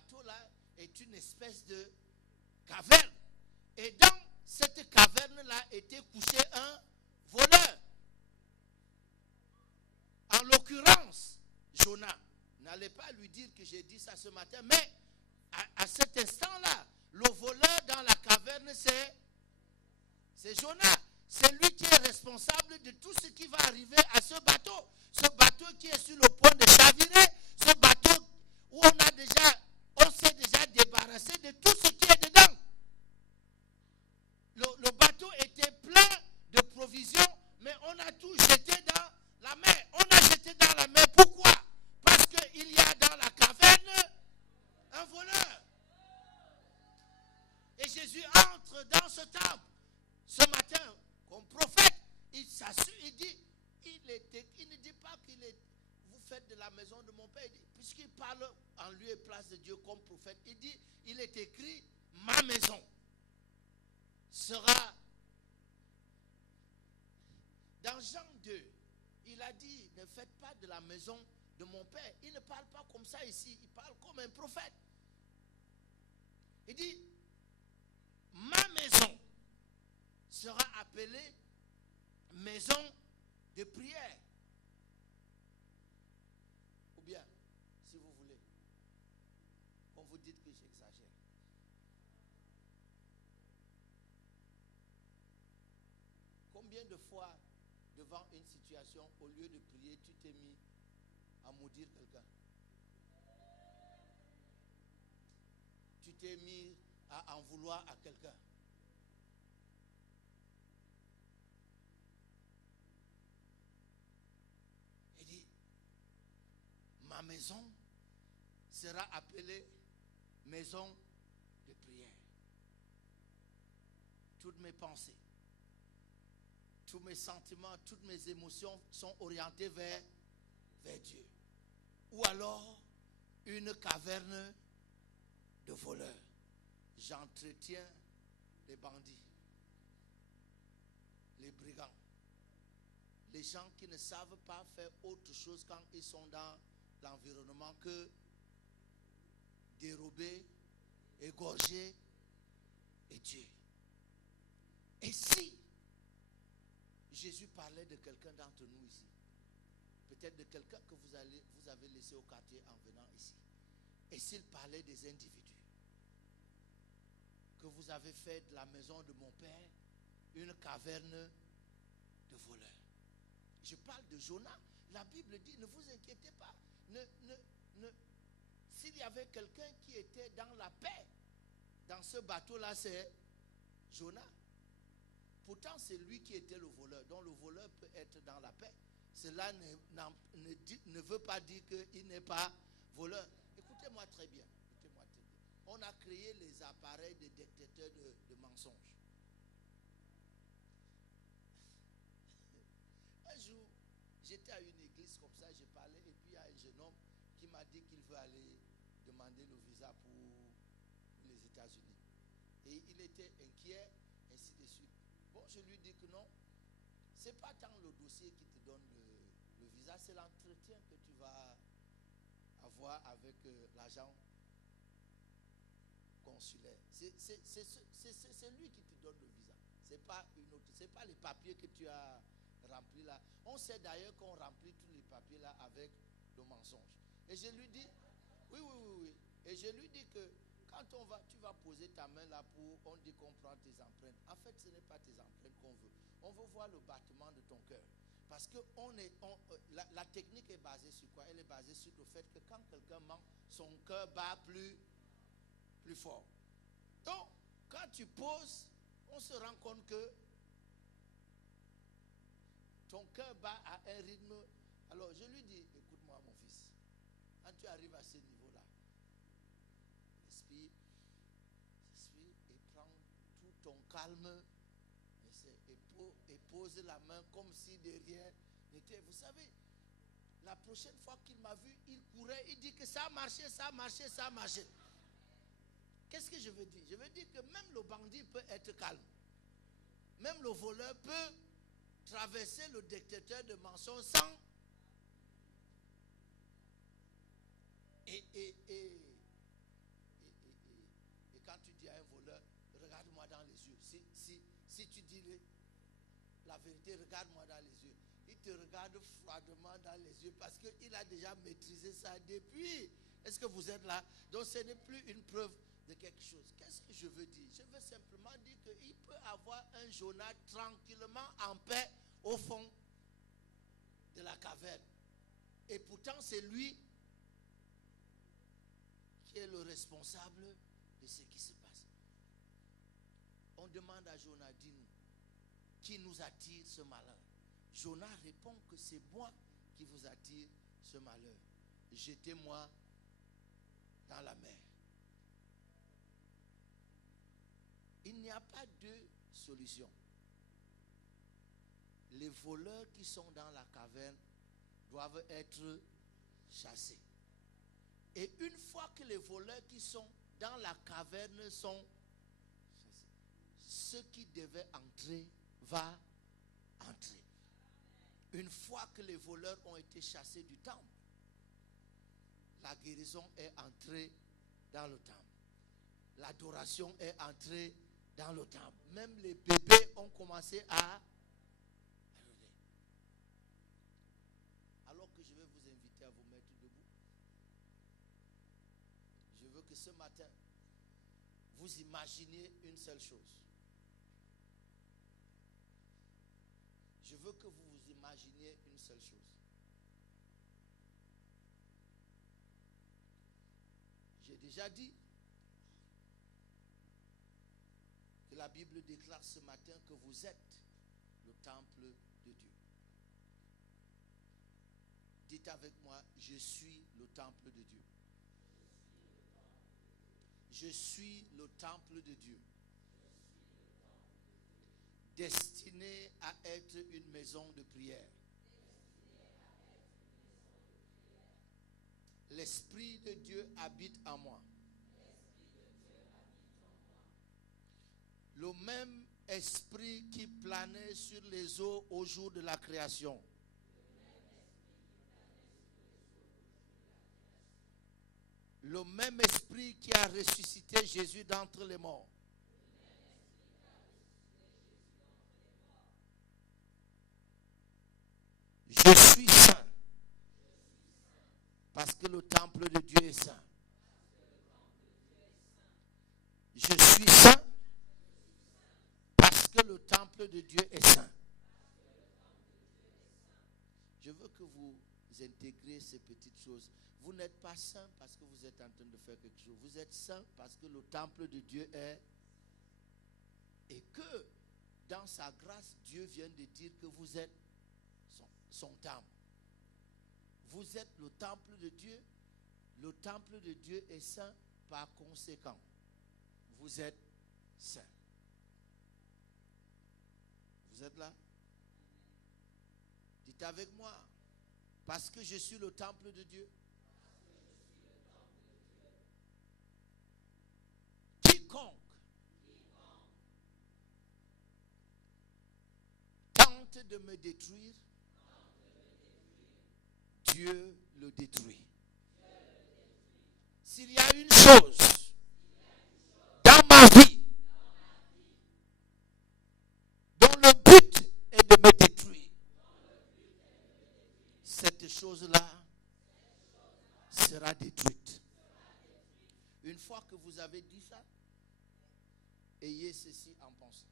bateau-là est une espèce de caverne. Et dans cette caverne-là était couché un voleur. En l'occurrence, Jonas. N'allez pas lui dire que j'ai dit ça ce matin, mais à cet instant-là, le voleur dans la caverne, c'est Jonas. C'est lui qui est responsable de tout ce qui va arriver à ce bateau. Ce bateau qui est sur le point de chavirer, ce bateau où on s'est déjà débarrassé de tout ce qui est dedans. Le bateau était plein de provisions, mais on a tout jeté dans la mer. On a jeté dans la mer. Pourquoi? Parce qu'il y a dans la caverne un voleur. Et Jésus entre dans ce temple. Ce matin, comme prophète, il s'assure, il dit, il ne dit pas vous faites de la maison de mon père. Puisqu'il parle en lieu et place de Dieu comme prophète, il dit, il est écrit, ma maison sera. Dans Jean 2, il a dit, ne faites pas de la maison de mon père. Il ne parle pas comme ça ici, il parle comme un prophète. Il dit, ma maison sera appelée maison de prière. Ou bien, si vous voulez, on vous dit que j'exagère. Combien de fois, devant une situation, au lieu de prier, tu t'es mis à maudire quelqu'un? Tu t'es mis à en vouloir à quelqu'un? Il dit, ma maison sera appelée maison de prière. Toutes mes pensées, tous mes sentiments, toutes mes émotions sont orientées vers Dieu. Ou alors, une caverne de voleurs. J'entretiens les bandits, les brigands, les gens qui ne savent pas faire autre chose quand ils sont dans l'environnement que dérober, égorger et tuer. Et si Jésus parlait de quelqu'un d'entre nous ici, peut-être de quelqu'un que vous avez laissé au quartier en venant ici, et s'il parlait des individus, que vous avez fait de la maison de mon père une caverne de voleurs. Je parle de Jonas. La Bible dit, ne vous inquiétez pas. S'il y avait quelqu'un qui était dans la paix, dans ce bateau-là, c'est Jonas. Pourtant, c'est lui qui était le voleur. Donc le voleur peut être dans la paix. Cela ne veut pas dire qu'il n'est pas voleur. Écoutez-moi très bien. On a créé les appareils de détecteurs de mensonges. Un jour, j'étais à une église comme ça, j'ai parlé, et puis il y a un jeune homme qui m'a dit qu'il veut aller demander le visa pour les États-Unis. Et il était inquiet, ainsi de suite. Bon, je lui dis que non, c'est pas tant le dossier qui te donne le visa, c'est l'entretien que tu vas avoir avec l'agent consulaire. C'est lui qui te donne le visa. C'est pas les papiers que tu as remplis là. On sait d'ailleurs qu'on remplit tous les papiers là avec le mensonge. Et je lui dis, oui. Et je lui dis que quand tu vas poser ta main là on dit qu'on prend tes empreintes. En fait, ce n'est pas tes empreintes qu'on veut. On veut voir le battement de ton cœur. Parce que la technique est basée sur quoi? Elle est basée sur le fait que quand quelqu'un ment, son cœur bat plus fort. Donc, quand tu poses, on se rend compte que ton cœur bat à un rythme. Alors, je lui dis, écoute-moi mon fils, quand tu arrives à ce niveau-là, respire et prends tout ton calme et pose la main comme si de rien n'était. Vous savez, la prochaine fois qu'il m'a vu, il courait, il dit que ça a marché. Qu'est-ce que je veux dire? Je veux dire que même le bandit peut être calme. Même le voleur peut traverser le détecteur de mensonges sans. Et dans les yeux. Si tu dis la vérité, regarde-moi dans les yeux. Il te regarde froidement dans les yeux parce qu'il a déjà maîtrisé ça depuis. Est-ce que vous êtes là? Donc ce n'est plus une preuve de quelque chose. Qu'est-ce que je veux dire? Je veux simplement dire qu'il peut avoir un Jonas tranquillement en paix au fond de la caverne. Et pourtant c'est lui qui est le responsable de ce qui se passe. On demande à Jonas, dis-nous, qui nous attire ce malheur? Jonas répond que c'est moi qui vous attire ce malheur. Jetez-moi dans la mer. Il n'y a pas deux solutions. Les voleurs qui sont dans la caverne doivent être chassés. Et une fois que les voleurs qui sont dans la caverne sont chassés, ceux qui devaient entrer va entrer. Une fois que les voleurs ont été chassés du temple, la guérison est entrée dans le temple. L'adoration est entrée dans le temple. Même les bébés ont commencé à adorer. Alors que je vais vous inviter à vous mettre debout. Je veux que ce matin, vous imaginiez une seule chose. Je veux que vous vous imaginiez une seule chose. J'ai déjà dit que la Bible déclare ce matin que vous êtes le temple de Dieu. Dites avec moi, je suis le temple de Dieu. Je suis le temple de Dieu. Destiné à être une maison de prière. L'Esprit de Dieu habite en moi. Le même esprit qui planait sur les eaux au jour de la création. Le même esprit qui a ressuscité Jésus d'entre les morts. Je suis saint. Parce que le temple de Dieu est saint. Je suis saint. Parce que le temple de Dieu est saint. Je veux que vous intégriez ces petites choses. Vous n'êtes pas saint parce que vous êtes en train de faire quelque chose. Vous êtes saint parce que le temple de Dieu est. Et que dans sa grâce, Dieu vient de dire que vous êtes son temple. Vous êtes le temple de Dieu. Le temple de Dieu est saint par conséquent. Vous êtes saint. Vous êtes là? Dites avec moi. Parce que je suis le temple de Dieu. Quiconque tente de me détruire, Dieu le détruit. S'il y a une chose dans ma vie dont le but est de me détruire, cette chose-là sera détruite. Une fois que vous avez dit ça, ayez ceci en pensée.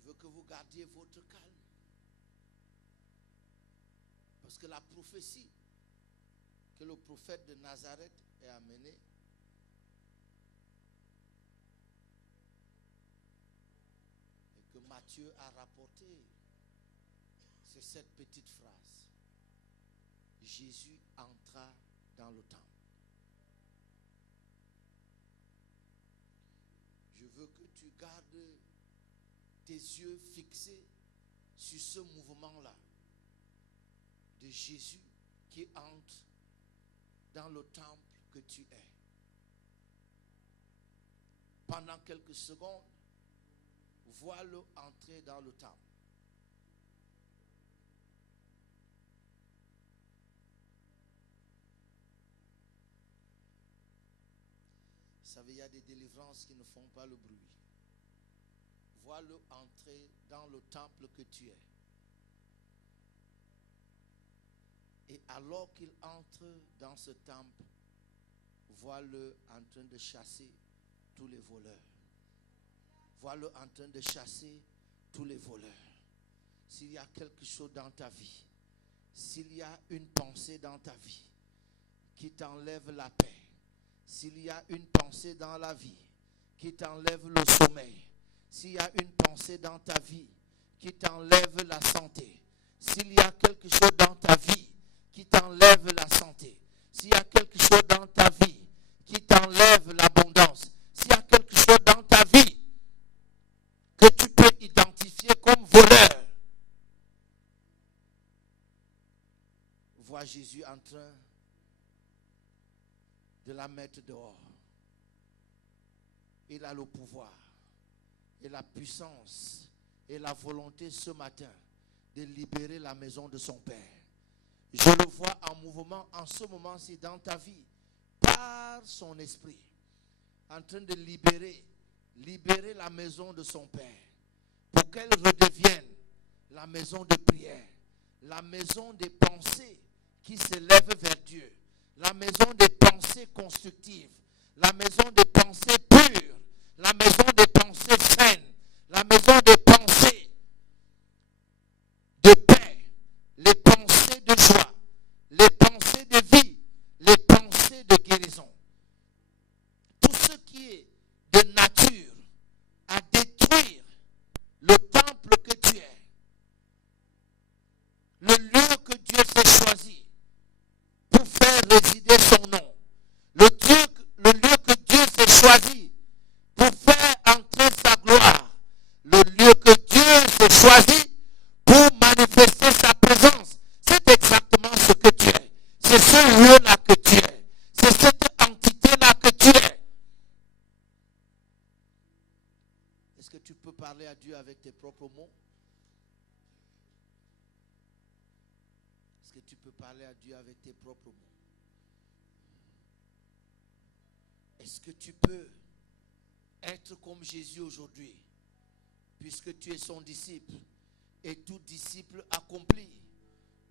Je veux que vous gardiez votre calme. Parce que la prophétie que le prophète de Nazareth a amenée et que Matthieu a rapportée, c'est cette petite phrase. Jésus entra dans le temple. Je veux que tu gardes tes yeux fixés sur ce mouvement-là de Jésus qui entre dans le temple que tu es. Pendant quelques secondes, vois-le entrer dans le temple. Vous savez, il y a des délivrances qui ne font pas le bruit. Vois-le entrer dans le temple que tu es. Et alors qu'il entre dans ce temple, vois-le en train de chasser tous les voleurs. Vois-le en train de chasser tous les voleurs. S'il y a quelque chose dans ta vie, s'il y a une pensée dans ta vie qui t'enlève la paix, s'il y a une pensée dans la vie qui t'enlève le sommeil, s'il y a une pensée dans ta vie qui t'enlève la santé, s'il y a quelque chose dans ta vie qui t'enlève la santé, s'il y a quelque chose dans ta vie qui t'enlève l'abondance, s'il y a quelque chose dans ta vie que tu peux identifier comme voleur, vois Jésus en train de la mettre dehors. Il a le pouvoir et la puissance et la volonté ce matin de libérer la maison de son Père. Je le vois en mouvement en ce moment-ci dans ta vie, par son esprit, en train de libérer la maison de son Père, pour qu'elle redevienne la maison de prière, la maison des pensées qui s'élèvent vers Dieu, la maison des pensées constructives, la maison des pensées pures, la maison des pensées saines, la maison des pensées de paix, les pensées de joie, les pensées de vie, les pensées de guérison. Tout ce qui est de nature à détruire le temple que tu es, le lieu que Dieu s'est choisi pour faire résider son nom, le lieu que Dieu s'est choisi pour faire entrer sa gloire, le lieu que Dieu s'est choisi pour manifester sa présence. C'est exactement ce que tu es. C'est ce lieu-là que tu es. C'est cette entité-là que tu es. Est-ce que tu peux parler à Dieu avec tes propres mots? Est-ce que tu peux parler à Dieu avec tes propres mots? Est-ce que tu peux être comme Jésus aujourd'hui, puisque tu es son disciple, et tout disciple accompli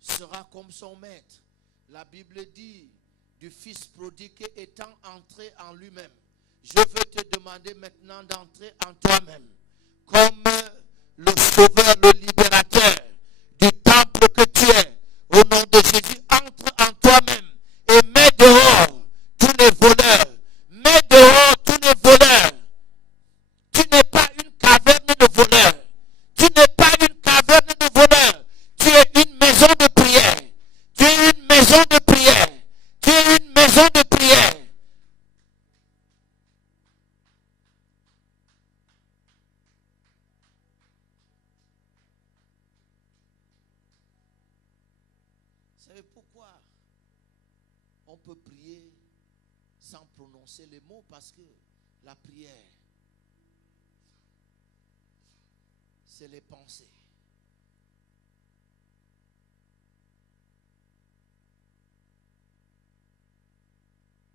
sera comme son maître. La Bible dit du fils prodigue étant entré en lui-même. Je veux te demander maintenant d'entrer en toi-même comme le sauveur, le libérateur du temple que tu es. Au nom de Jésus, entre en toi-même et mets dehors tous les voleurs. Mets dehors tous les voleurs. Tu n'es pas une caverne de voleurs. Tu n'es pas une caverne de voleurs. Tu es une maison de prière. Tu es une maison de prière. Tu es une maison de prière. Vous savez pourquoi on peut prier sans prononcer les mots? Parce que la prière, c'est les pensées.